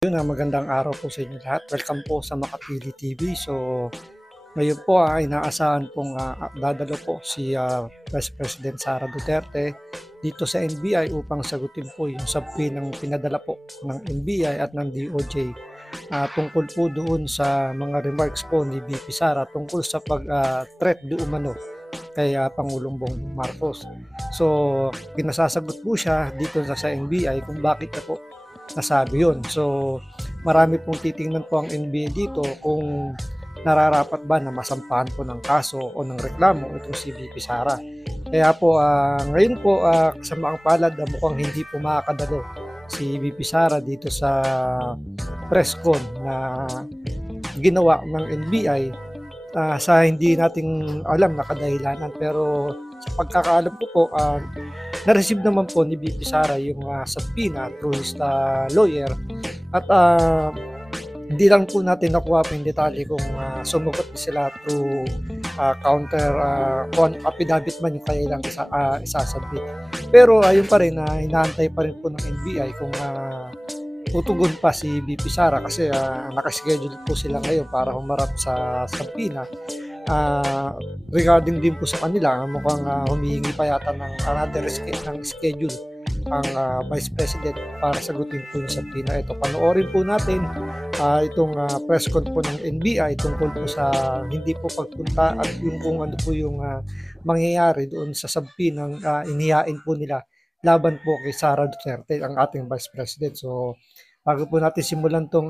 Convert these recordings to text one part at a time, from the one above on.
Magandang araw po sa inyo lahat. Welcome po sa Makapili TV. So, ngayon po inaasahan pong dadalo po si Vice President Sara Duterte dito sa NBI upang sagutin po yung sabpi ng pinadala po ng NBI at ng DOJ tungkol po doon sa mga remarks po ni VP Sara tungkol sa pag-threat di umano kay Pangulong Bongbong Marcos. So, pinasasagot po siya dito sa NBI kung bakit na po nasabi yun. So, marami pong titingnan po ang NBA dito kung nararapat ba na masampahan po ng kaso o ng reklamo itong si VP Sara. Kaya po ngayon po kasamaang palad mukhang hindi po makakadalo si VP Sara dito sa press con na ginawa ng NBI sa hindi nating alam na kadahilanan, pero sa pagkakaalam ko po na-receive naman po ni VP Sara yung subpoena through his lawyer at hindi lang po natin nakuha po yung detalye kung sumugot sila through counter affidavit man yung kailang isasubmit. Pero ayun pa rin inaantay pa rin po ng NBI kung tutugon pa si VP Sara kasi nakaschedule po sila ngayon para humarap sa subpoena. Regarding din po sa kanila, mukhang humihingi pa yata ng another schedule ang Vice President para sagutin po yung subpoena. Ito, panoorin po natin itong press con po ng NBI tungkol po sa hindi po pagpunta at yung kung ano po yung mangyayari doon sa subpoena ng inihain po nila laban po kay Sara Duterte, ang ating Vice President. So, bago po natin simulan tong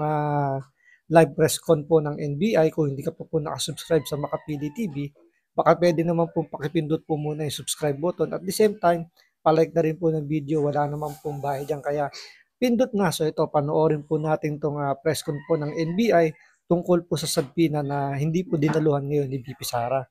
live press con po ng NBI, kung hindi ka po nakasubscribe sa Makapili TV, baka pwede naman po pakipindot po muna yung subscribe button. At the same time, palike na rin po ng video, wala naman pong bayad dyan. Kaya pindot na. So ito, panoorin po natin itong press con po ng NBI tungkol po sa subpoena na hindi po dinaluhan ngayon ni VP Sara.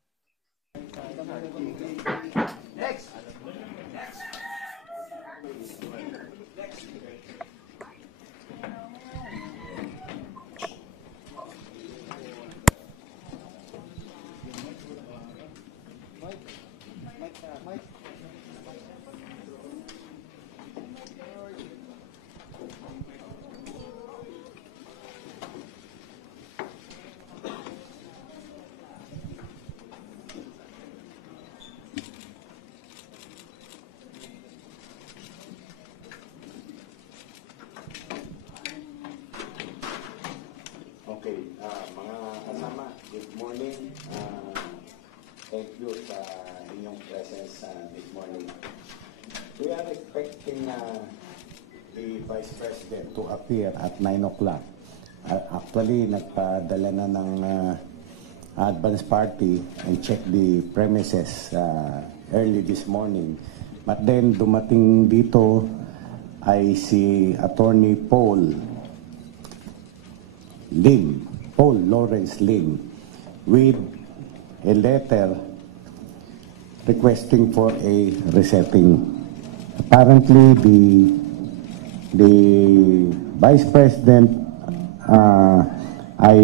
Okay, mga kasama, good morning. Thank you sa inyong presence this morning. We are expecting the Vice President to appear at 9 o'clock. Actually, nagpadala na ng advance party and check the premises early this morning. But then, dumating dito ay si Attorney Paul Lawrence Lim, with a letter requesting for a resetting. Apparently, the Vice President ay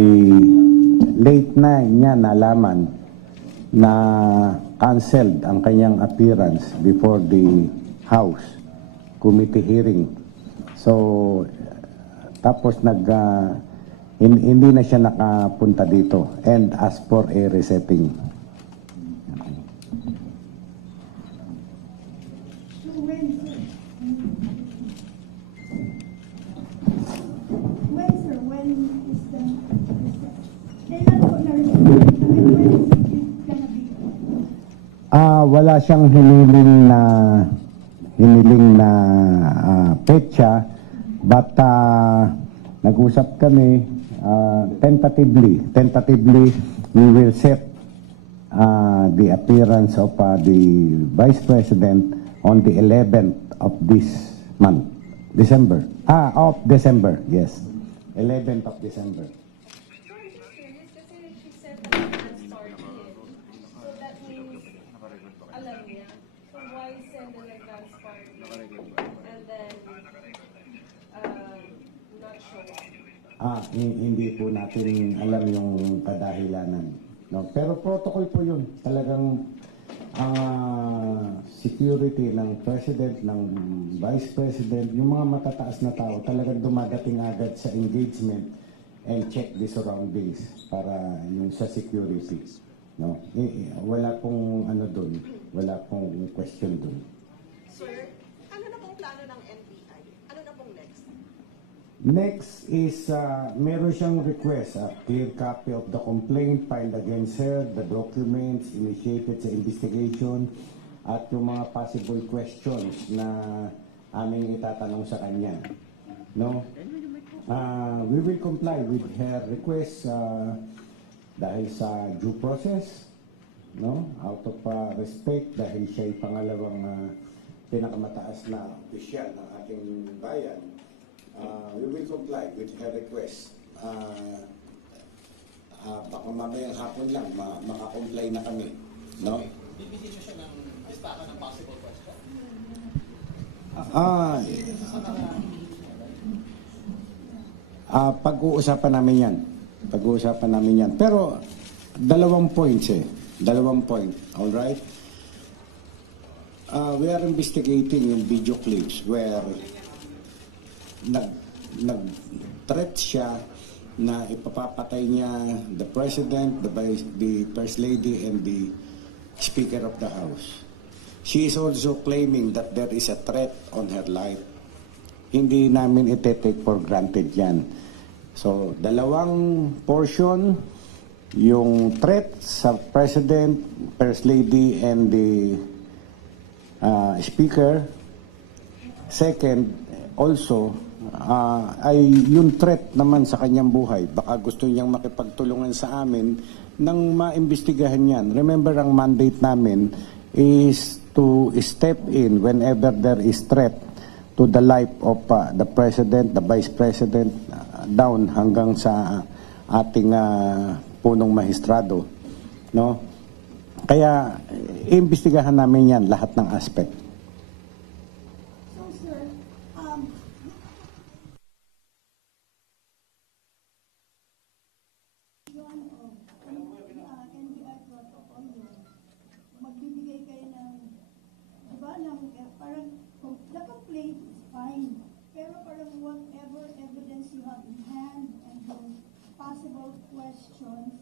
late na niya nalaman na canceled ang kanyang appearance before the House Committee hearing. So, tapos hindi na siya nakapunta dito and ask for a resetting. So when, sir, when is the kailan po na-reset? When is it gonna be? Wala siyang hiniling na petsa, but nag-usap kami. Tentatively, we will set the appearance of the Vice President on the 11th of this month, December. Of December, yes. 11th of December. Kasi she said that advance party so that means alam niya. So why send an advance party and then not show up? Hindi po natin alam yung kadahilanan. No? Pero protocol po yun. Talagang security ng president, ng vice president, yung mga matataas na tao talagang dumadating agad sa engagement and check the surroundings para yung sa security. No? Wala pong ano doon, wala pong question doon. Sir, ano na pong plano ng NBI? Ano na pong next? Next is, meron siyang request, a clear copy of the complaint filed against her, the documents initiated sa investigation, at yung mga possible questions na aming itatanong sa kanya. No? We will comply with her request dahil sa due process, no? Out of respect dahil siya ay pangalawang pinakamataas na opisyal ng ating bayan. We will comply with her request. Baka mamayang hapon lang makakomply na kami, no? Bibigyan niyo siya ng listahan ng possible question? Pag-uusapan namin yan. Pag-uusapan namin yan. Pero, dalawang points eh. Dalawang point. Alright? We are investigating yung video clips where nag-threat siya na ipapapatay niya the president, the first lady, and the speaker of the house. She is also claiming that there is a threat on her life. Hindi namin ite-take for granted yan. So, dalawang portion, yung threat sa president, first lady, and the speaker. Second, also, ay yung threat naman sa kanyang buhay. Baka gusto niyang makipagtulungan sa amin nang maimbestigahan yan. Remember, ang mandate namin is to step in whenever there is threat to the life of the president, the vice president, down hanggang sa ating punong mahistrado, no? Kaya iimbestigahan namin yan lahat ng aspect. So, sir, NBI protocol yun, magbibigay kayo ng, di ba, parang, the complaint is fine, pero parang whatever evidence you have in hand and those possible questions,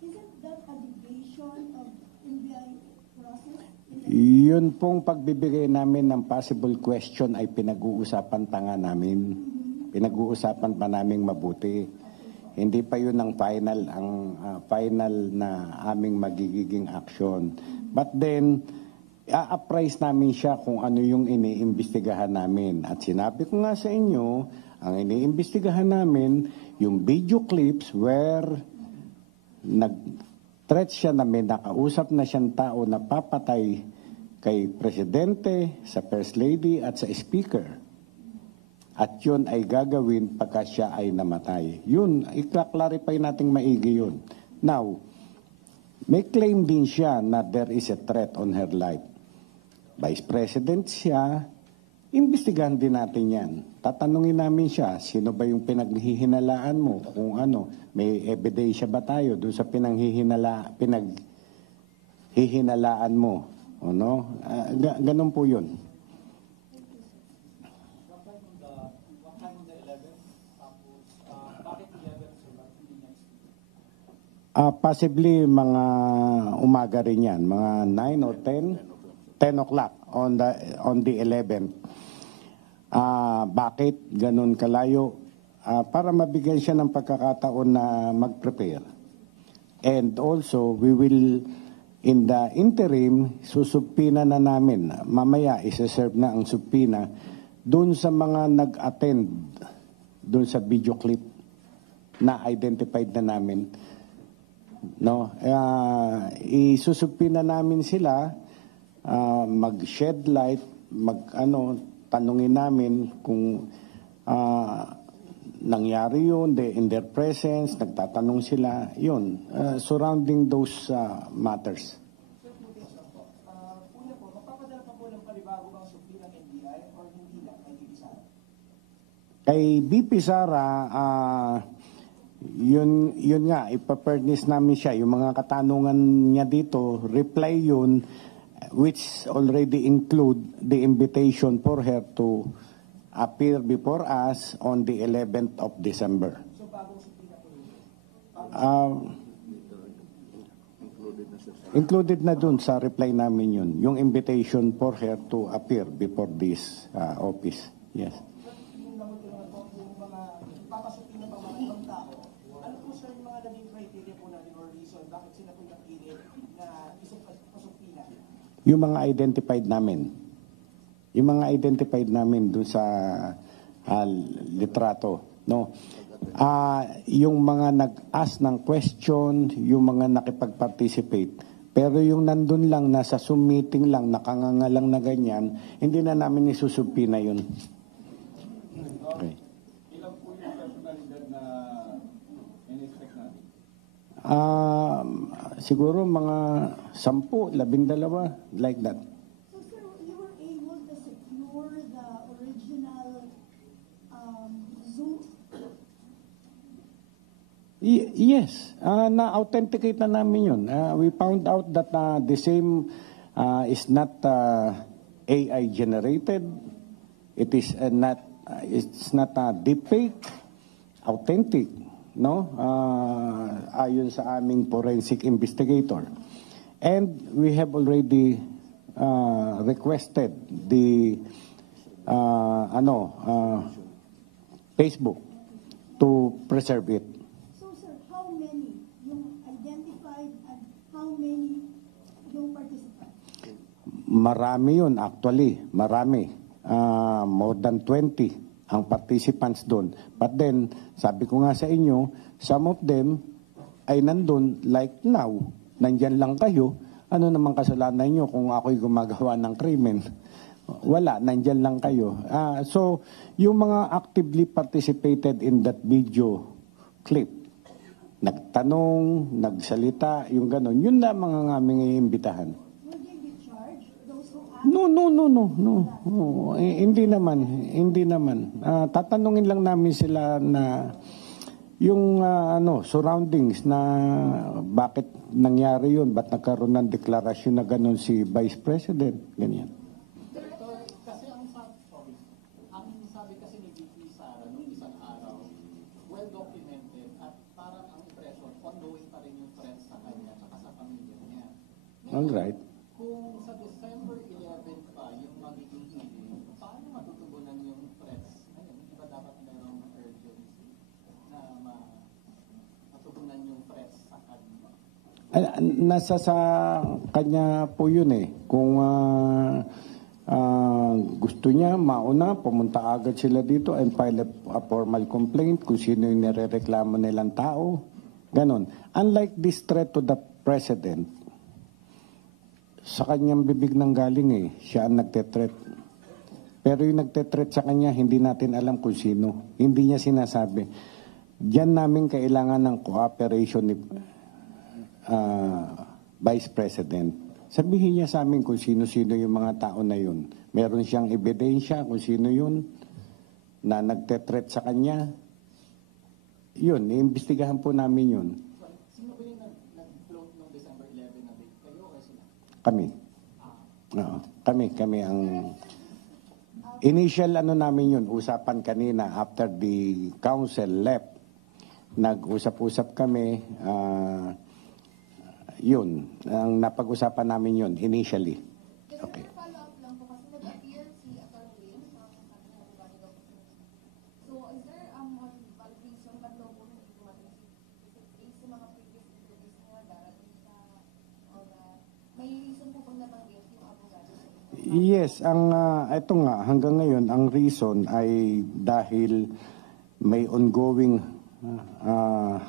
isn't that a deviation of NBI process? Yun pong pagbibigay namin ng possible question ay pinag-uusapan pa nga namin. Pinag-uusapan pa namin mabuti. Hindi pa yun ang final na aming magiging action. But then, a-appraise namin siya kung ano yung iniimbestigahan namin. At sinabi ko nga sa inyo, ang iniimbestigahan namin, yung video clips where nag-threat siya na may nakausap na siyang tao na papatay kay Presidente, sa First Lady at sa Speaker. At yun ay gagawin pagka siya ay namatay. Yun, i-clarify nating maigi yun. Now, may claim din siya na there is a threat on her life. Vice President siya, imbestigahan din natin yan. Tatanungin namin siya, sino ba yung pinaghihinalaan mo? Kung ano, may ebidensya ba tayo doon sa pinaghihinalaan mo? O no? Ganun po yun. Possibly mga umaga rin yan, mga 9 or 10 o'clock on the 11th. Bakit ganun kalayo? Para mabigyan siya ng pagkakataon na mag-prepare. And also, we will, in the interim, susubpina na namin. Mamaya, isa-serve na ang subpina dun sa mga nag-attend dun sa video clip na identified na namin. No, isusupin na namin sila, mag-shed light, tanungin namin kung nangyari yun, in their presence, nagtatanong sila, yun, surrounding those matters. Una po, magpapadala pa po ng palibago bang supli ng NBI or hindi lang kay BP Sara? Kay BP Sara, yun nga, ipapernis namin siya. Yung mga katanungan niya dito, reply yun which already include the invitation for her to appear before us on the 11th of December. Included na dun sa reply namin yun, yung invitation for her to appear before this office. Yes. Yung mga papasukin na mga ibang tao, ano po sir yung mga naging criteria po natin or reason bakit sila po napili na isang pasupina? Yung mga identified namin. Yung mga identified namin doon sa litrato, no? Yung mga nag-ask ng question, yung mga nakipag-participate. Pero yung nandun lang, nasa Zoom meeting lang, nakanganga lang na ganyan, hindi na namin isusubpina yun. Okay. Ilan po yung personalidad na in-expect natin? Siguro mga 10, 12, like that. So sir, you were able to secure the original Zoom? Yes, na-authenticate na namin yun. We found out that the same is not AI generated. It is it's not deepfake, authentic, no? Ayon sa aming forensic investigator. And we have already requested the Facebook to preserve it. So sir, how many yung identified and how many yung participants? Marami yun actually, marami. More than 20 ang participants doon. But then, sabi ko nga sa inyo, some of them ay nandun like now, nandyan lang kayo, ano naman kasalanan nyo kung ako'y gumagawa ng krimen? Wala, nandyan lang kayo. So, yung mga actively participated in that video clip, nagtanong, nagsalita, yung gano'n, yun na mga aming iimbitahan. Will they be charged? Those who ask? No. Hindi naman. Tatanungin lang namin sila na yung surroundings na bakit nangyari yun, ba't nagkaroon ng deklarasyon na gano'n si Vice President, ganyan. Kasi ang sabi kasi ni VP Sara nung isang araw, well documented at parang ang impression, ongoing pa rin yung threats sa kanya at sa pamilya niya. All right. Kung sa December 11 pa yung magiging hearing, paano matutugunan yung threats? Ngayon, hindi ba dapat merong urgency na matugunan yung threats sa kanya? Nasa sa kanya po yun eh. Kung gusto niya, mauna, pumunta agad sila dito and file a formal complaint kung sino yung nirereklamo nilang tao. Ganon. Unlike this threat to the President, sa kanyang bibig nang galing eh, siya ang nagtetreat. Pero yung nagtetreat sa kanya, hindi natin alam kung sino. Hindi niya sinasabi. Diyan namin kailangan ng cooperation ni Vice President. Sabihin niya sa amin kung sino-sino yung mga tao na yun. Meron siyang ebidensya kung sino yun na nagtetreat sa kanya. Yun, iimbestigahan po namin yun. Sino ba yung nag-float noong December 11 na date? Kayo o sila? Kami. Oo, kami ang initial namin yun, usapan kanina after the council left. Nag-usap-usap kami, yun, ang napag-usapan namin yun initially. Okay. Follow-up lang po kasi nag-appear si Atty. Lim sa So, is there valid reason ba't daw po hindi dumating si sa mga previous interviews niya darating siya or may reason po pang nabanggit yung abogado? Yes, ito nga, hanggang ngayon, ang reason ay dahil may ongoing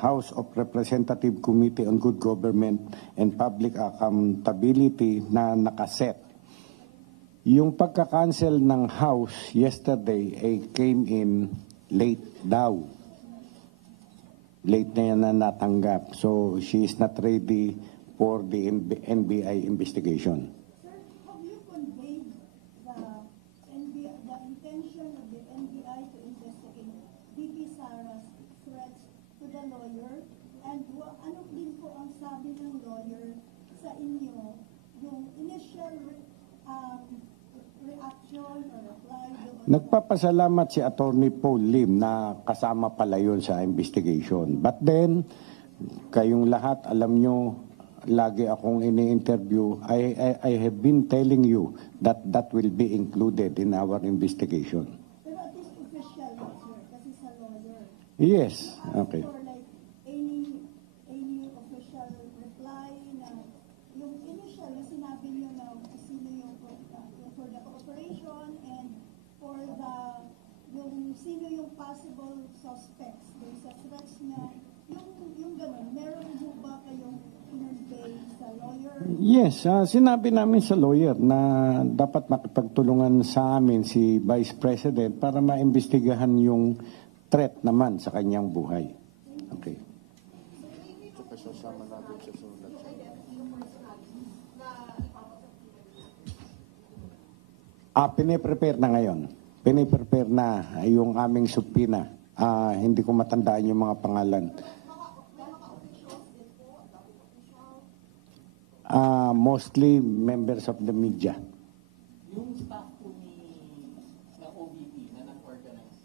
House of Representative Committee on Good Government and Public Accountability na nakaset. Yung pagka-cancel ng House yesterday ay came in late daw. Late na yan na natanggap. So she is not ready for the NBI investigation. Sir, have you conveyed the intention of the NBI to investigate VP Sara's threats to the lawyer? And ano din po ang sabi ng lawyer sa inyo, yung initial reaction or reply doon? Nagpapasalamat si Attorney Paul Lim na kasama pala yun sa investigation. But then, kayong lahat, alam nyo, lagi akong ini-interview. I have been telling you that that will be included in our investigation. Pero at least official, sir, kasi sa lawyer. Yes, okay. For like any official reply na yung initial na sinabi niyo na sino yung for the cooperation and for the yung sino yung possible suspects dun sa threats niya, yung gano'n, meron mo ba kayong convey sa lawyer? Yes, sinabi namin sa lawyer na dapat makipagtulungan sa amin si Vice President para maimbestigahan yung threat naman sa kanyang buhay. Okay. Pine-prepare na ngayon. Pine-prepare na yung aming subpoena. Hindi ko matandaan yung mga pangalan. Mostly members of the media. Yung staff po na OVP na nag-organize,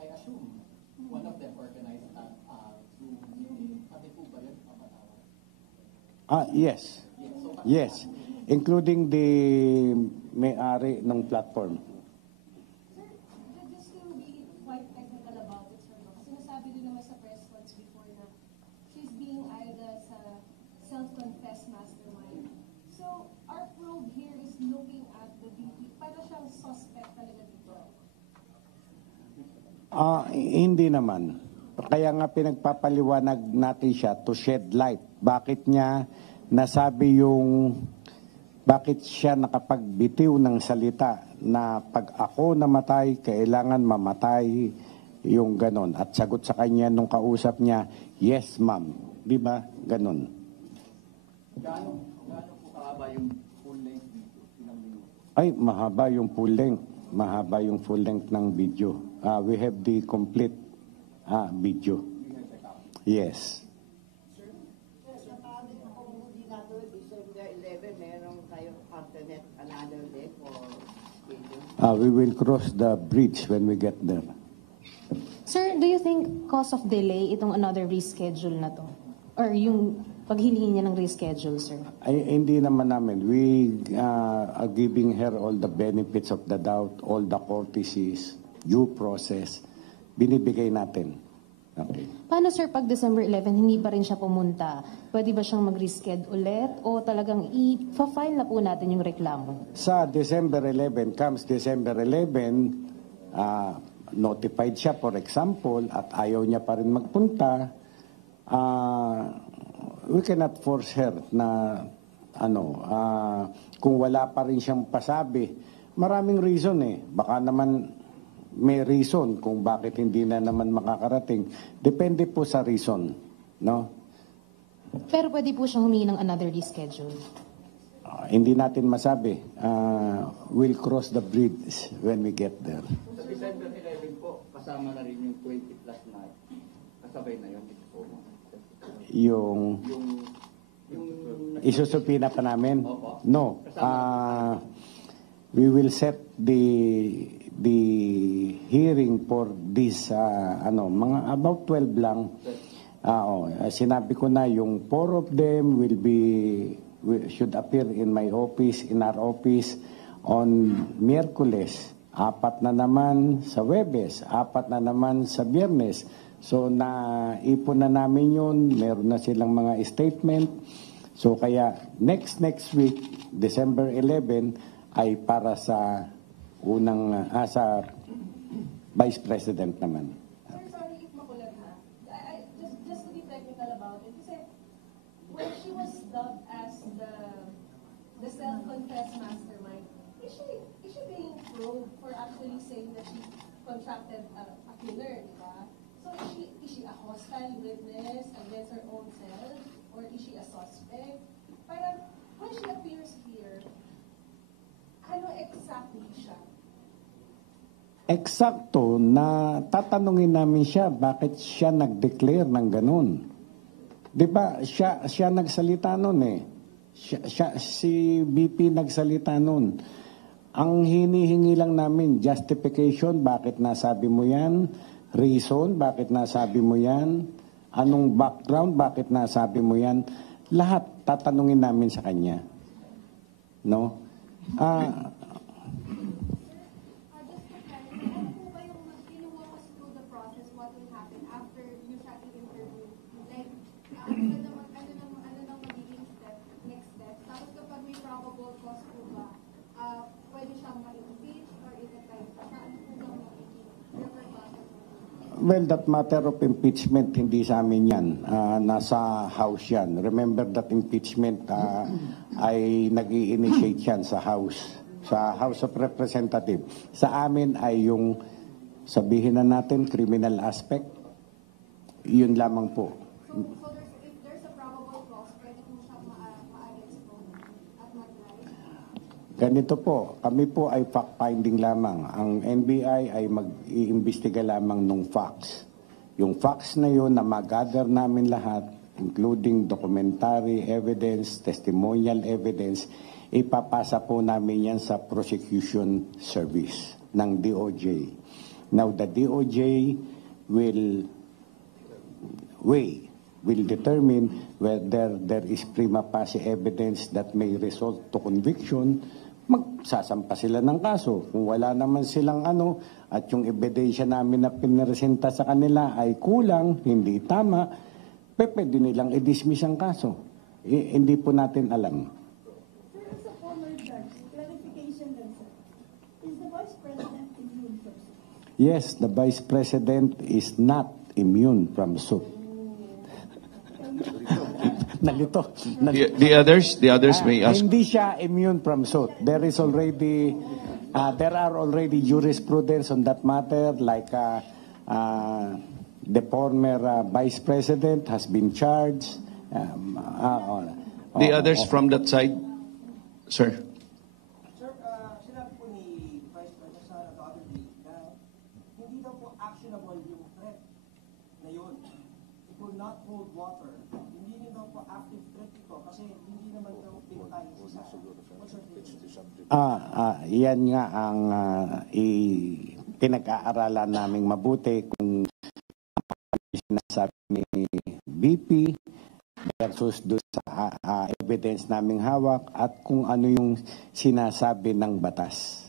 I assume one of them organized that Zoom meeting. Pati po ba yun? Yes. Yes. Including the may-ari ng platform. Sir, just to be quite technical about it, sir, kasi nasabi din naman sa press conference before na she's being eyed as a self-confessed mastermind. So, our probe here is looking at the VP. Para siyang suspect talaga dito. Hindi naman. Kaya nga pinagpapaliwanag natin siya to shed light. Bakit niya nasabi bakit siya nakapagbitiw ng salita na pag ako namatay, kailangan mamatay yung ganon. At sagot sa kanya nung kausap niya, yes ma'am. Di ba? Ganon. Gaano po kahaba yung full length video? Ilang minuto? Ay, mahaba yung full length. Mahaba yung full length ng video. We have the complete video. Yes. We will cross the bridge when we get there. Sir, do you think cause of delay itong another reschedule na to? Or yung paghilingi niya ng reschedule, sir? Hindi naman namin. We are giving her all the benefits of the doubt, all the courtesies, due process. Binibigay natin. Okay. Paano, sir, pag December 11, hindi pa rin siya pumunta? Pwede ba siyang mag-reschedule ulit? O talagang i-file na po natin yung reklamo? Sa December 11, comes December 11, notified siya, for example, at ayaw niya pa rin magpunta, we cannot force her na kung wala pa rin siyang pasabi. Maraming reason baka naman may reason kung bakit hindi na naman makakarating. Depende po sa reason, no? Pero pwede po siyang humingi ng another reschedule? Hindi natin masabi. We'll cross the bridge when we get there. Sa December 11 po, kasama na rin yung 20 plus na kasabay na yun. Yung isusupina pa namin? No. We will set the hearing for this mga about 12 lang. Sinabi ko na yung 4 of them should appear in my office, in our office on Miyerkules, 4 na naman sa Huwebes, 4 na naman sa Biyernes. So naipon na namin yun, meron na silang mga statement. So kaya next week, December 11 ay para sa sa Vice President naman. Sir, sorry if makulat ha. Just to be technical about it. Kasi when she was dubbed as the self-confessed mastermind, is she being probed for actually saying that she contracted a killer, di ba? So is she a hostile witness against her own self? Or is she a suspect? Parang when she appears here, ano exactly siya? Eksakto na tatanungin namin siya bakit siya nag-declare ng ganun. 'Di ba? Siya nagsalita noon Si BP nagsalita nun. Ang hinihingi lang namin, justification, bakit nasabi mo yan? Reason, bakit nasabi mo yan? Anong background, bakit nasabi mo yan? Lahat tatanungin namin sa kanya. No? Well, that matter of impeachment, hindi sa amin yan. Nasa House yan. Remember that impeachment ay nag-i-initiate yan sa House of Representatives. Sa amin ay yung, sabihin na natin, criminal aspect. Yun lamang po. If there's a probable cause, pwede po siya ma-expose at mag-drive? Ganito po, kami po ay fact-finding lamang. Ang NBI ay mag-iimbestiga lamang ng facts. Yung facts na yun na mag-gather namin lahat, including documentary evidence, testimonial evidence, ipapasa po namin yan sa prosecution service ng DOJ. Now, the DOJ will determine whether there is prima facie evidence that may result to conviction. Magsasampa sila ng kaso. Kung wala naman silang at yung ebidensya namin na piniresenta sa kanila ay kulang, hindi tama, pwede nilang i-dismiss ang kaso. Hindi po natin alam. Sir, as a former judge, clarification lang, sir. Is the Vice President immune from suit? Yes, the Vice President is not immune from suit. Nalito. The others may ask. Hindi siya immune from suit. There are already jurisprudence on that matter, like the former Vice President has been charged. The others from that side, sir. Sir, sinabi po ni Vice President Sara the other day na hindi daw po actionable yung threat na yun. It will not hold water. Hindi rin daw po active threat ito kasi hindi naman daw pinatay si Sara. What's your take? Yan nga ang pinag-aaralan naming mabuti kung sinasabi ni BP versus doon sa evidence naming hawak at kung ano yung sinasabi ng batas.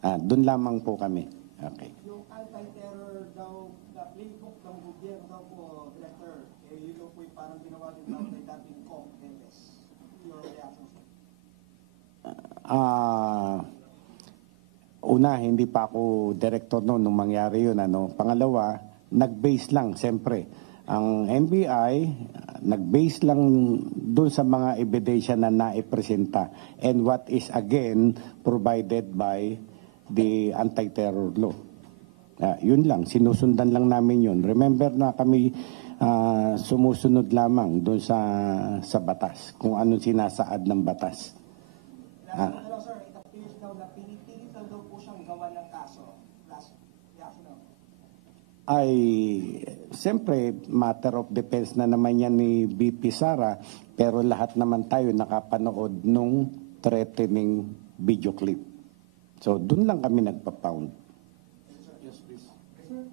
Doon lamang po kami. Okay. Yung anti-terror daw na playbook ng gobyerno daw po, Director, yun daw po yung parang ginawa din daw kay dating Kong Teles. Your reaction, sir? Una, hindi pa ako director noon nung mangyari yun. Pangalawa, nag-base lang, siyempre. Ang NBI, nag-base lang dun sa mga ebidensya na naipresenta and what is again provided by the anti-terror law. Yun lang, sinusundan lang namin yun. Remember na kami sumusunod lamang dun sa batas, kung anong sinasaad ng batas. Hello, sir, it appears daw na pinipilit na daw po siyang gawa ng kaso. Last reaction daw. Ay, siyempre, matter of defense na naman yan ni BP Sara, pero lahat naman tayo nakapanood nung threatening video clip. So, dun lang kami nagpa-pound. Yes, please.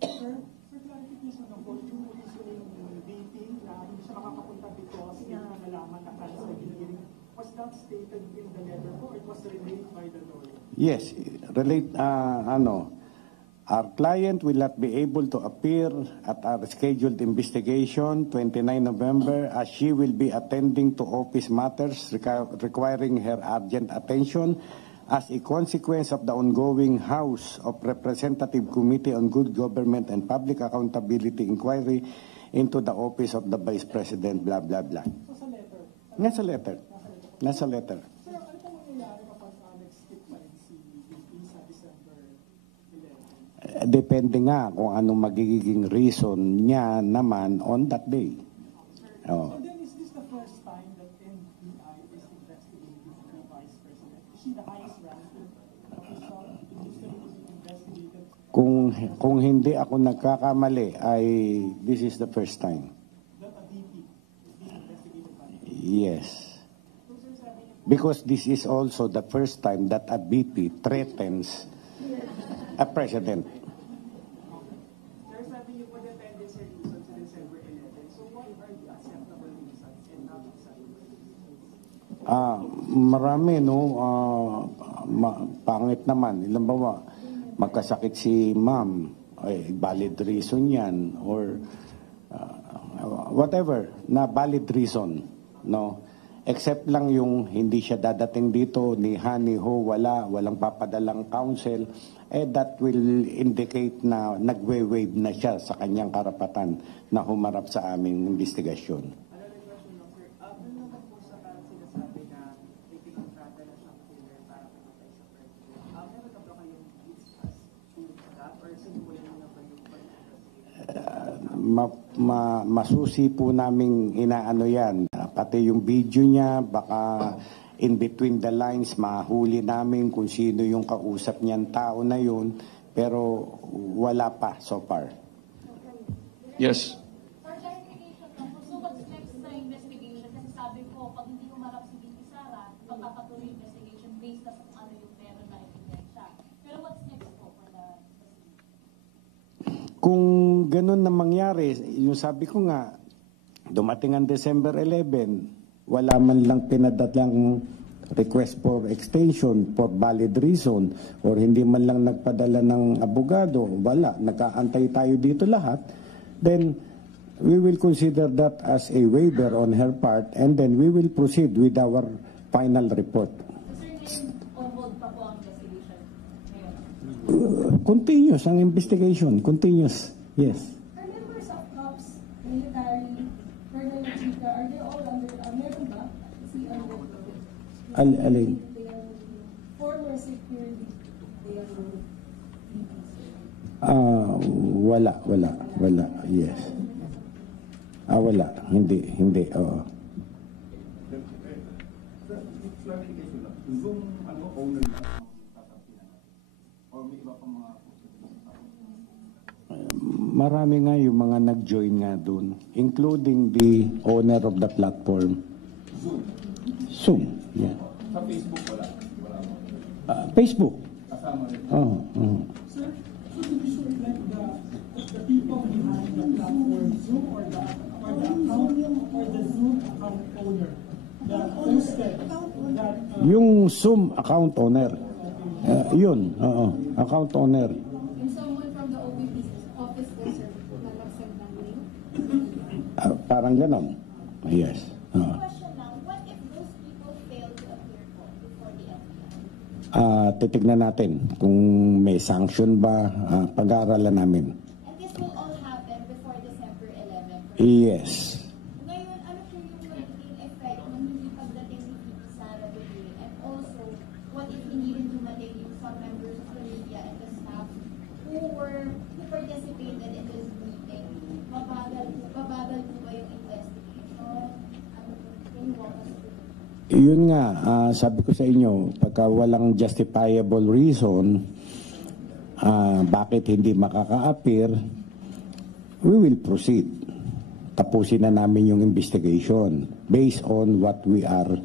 Sir, clarification ng po, yung BP na hindi siya makakapunta because yung nalaman na cancer hearing, was that stated in the letter or it was relayed by the lawyer? Yes, our client will not be able to appear at our scheduled investigation 29 November as she will be attending to office matters requiring her urgent attention as a consequence of the ongoing House of Representative Committee on Good Government and Public Accountability inquiry into the office of the Vice President, blah, blah, blah. Nasa letter. Nasa letter. Sir, ano po mangyayari kapag nag-skip pa rin si BP sa December 11? Depende nga kung anong magiging reason niya naman on that day. And then is this the first time that NBI is investigating the Vice President? Is she the highest ranking official in history who's investigated? Kung hindi ako nagkakamali, this is the first time. That a VP is being investigated by? Yes. So, sir, Because this is also the first time that a VP threatens a president. Sir, sabi niyo po depende sa reason sa December 11. So what are the acceptable reasons and not acceptable? Marami, no? Pangit naman. Ilan ba magkasakit si ma'am, ay valid reason yan, or whatever, na valid reason, no? Except lang yung hindi siya dadating dito, ni ha, ni ho, walang papadalang counsel, that will indicate na nagwe-waive na siya sa kanyang karapatan na humarap sa aming investigasyon. Another question lang, sir. Ano naman po sa parang sinasabi na may pinontrata na siyang killer para pumatay sa president? Meron na ba kayong discuss to that or sinuwala na ba yung Masusi po naming inaano yan. Pati yung video niya, baka in between the lines, mahuli namin kung sino yung kausap niyang tao na yun. Pero wala pa so far. Yes. For clarification, so what's next na investigation? Kasi sabi ko, pag hindi humarap si VP Sara, magpapatuloy investigation based na kung ano yung meron na ebidensya. Pero what's next po for the Kung ganun na mangyari, yung sabi ko nga, dumating ang December 11, wala man lang pinadalang request for extension for valid reason or hindi man lang nagpadala ng abogado, wala, nakaantay tayo dito lahat, then we will consider that as a waiver on her part and then we will proceed with our final report. on hold pa po ang investigation ngayon? Continuous ang investigation, continuous, yes. Are members of cops, military, Colonel Chica, are they all under, meron ba? Si Alin? former security, they are Wala, yes. Wala, hindi, oo. clarification lang. Zoom, owner na or may iba pang mga Marami nga yung mga nag-join nga dun, including the owner of the platform. Zoom, yeah. sa Facebook wala? Facebook. Kasama rin. Sir, so to be sure, like the people behind the platform, Zoom or the Zoom account owner, the hosted, that Yung Zoom account owner. Yun, account owner. And someone from the OVP office po, sir, na nag-send ng link? Parang ganon. Yes. Question lang, what if those people fail to appear po before the FBI? Titignan natin kung may sanction ba, pag-aaralan namin. And this will all happen before December 11. Yes. Ngayon, ano po yung magiging effect ng hindi pagdating ni VP Sara today? And also, what if hindi rin dumating yung some members of the media and the staff who participated in this meeting? Mabagal po ba yung investigation? Ano po, can you walk us through? Yun nga, sabi ko sa inyo, pagka walang justifiable reason, bakit hindi makaka-appear, we will proceed. Tapusin na namin yung investigation based on what we are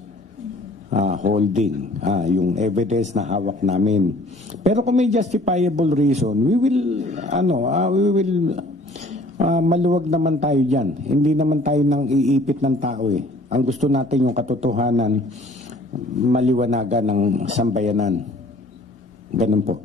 holding, yung evidence na hawak namin. Pero kung may justifiable reason, we will maluwag naman tayo dyan. Hindi naman tayo nang iipit ng tao eh. Ang gusto natin yung katotohanan, maliwanagan ng sambayanan. Ganun po.